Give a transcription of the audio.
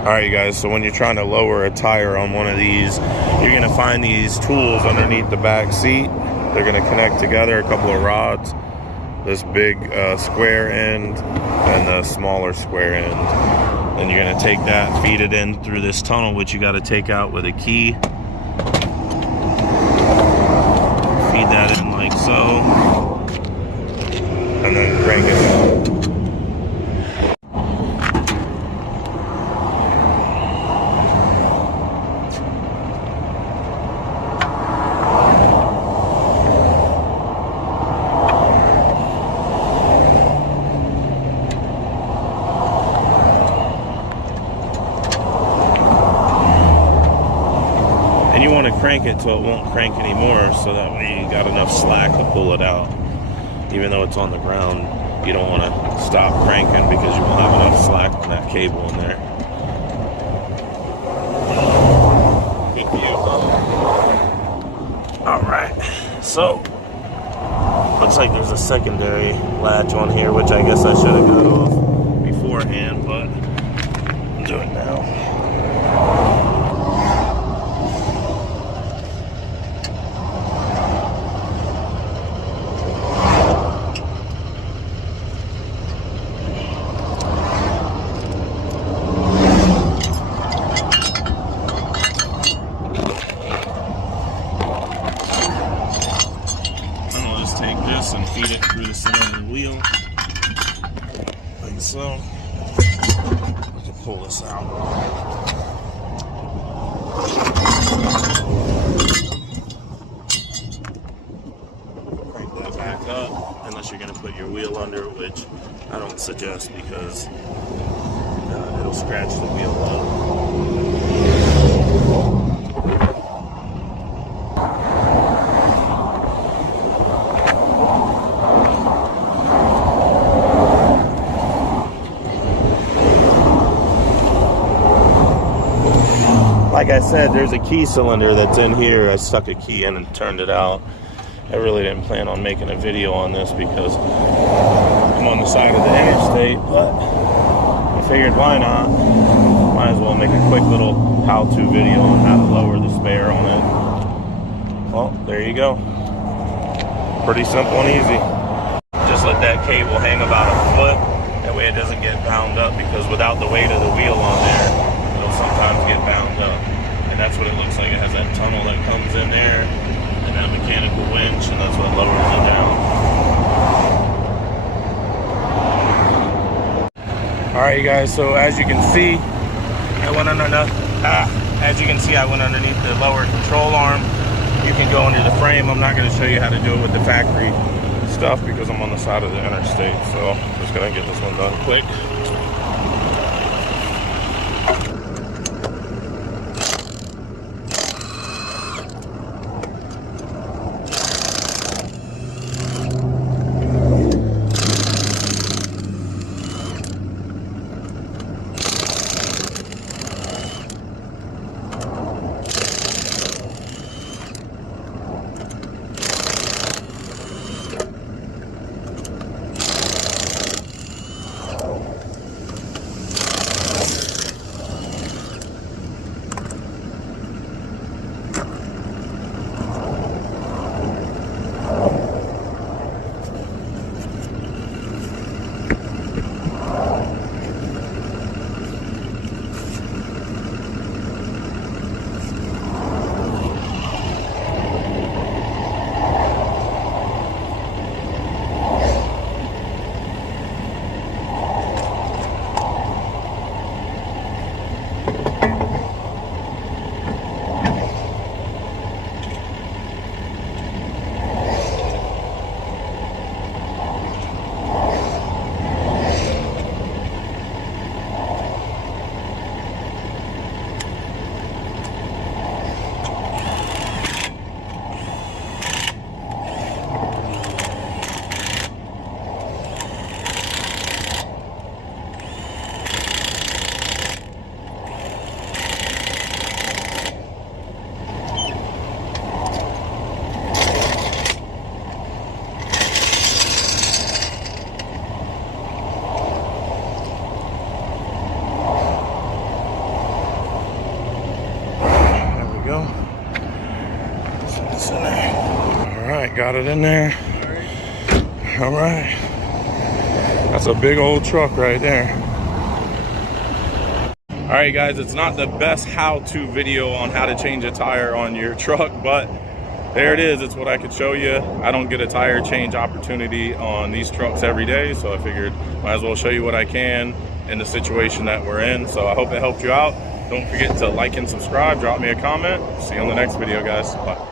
Alright, you guys, so when you're trying to lower a tire on one of these, you're going to find these tools underneath the back seat. They're going to connect together, a couple of rods, this big square end and the smaller square end. Then you're going to take that, feed it in through this tunnel, which you got to take out with a key. Feed that in like so, and then crank it out. And you want to crank it till it won't crank anymore, so that way you got enough slack to pull it out. Even though it's on the ground, you don't want to stop cranking because you won't have enough slack on that cable in there. Good view. Alright, so looks like there's a secondary latch on here, which I guess I should have got off beforehand, but I'll do it now. Take this and feed it through the center of the wheel, like so. We can pull this out. Crank that back up, unless you're going to put your wheel under, which I don't suggest because it'll scratch the wheel up. Like I said, there's a key cylinder that's in here. I stuck a key in and turned it out. I really didn't plan on making a video on this because I'm on the side of the interstate, but I figured why not? Might as well make a quick little how-to video on how to lower the spare on it. Well, there you go. Pretty simple and easy. Just let that cable hang about a foot. That way it doesn't get bound up, because without the weight of the wheel on there, it'll sometimes get bound up. And that's what it looks like. It has that tunnel that comes in there and that mechanical winch, and that's what lowers it down. Alright, you guys, so as you can see, I went underneath the lower control arm. You can go under the frame. I'm not going to show you how to do it with the factory stuff because I'm on the side of the interstate, so I'm just going to get this one done quick. right, got it in there. All right. That's a big old truck right there. All right, guys, it's not the best how-to video on how to change a tire on your truck, but there it is. It's what I could show you. I don't get a tire change opportunity on these trucks every day, so I figured might as well show you what I can in the situation that we're in. So I hope it helped you out. Don't forget to like and subscribe. Drop me a comment. See you on the next video, guys. Bye.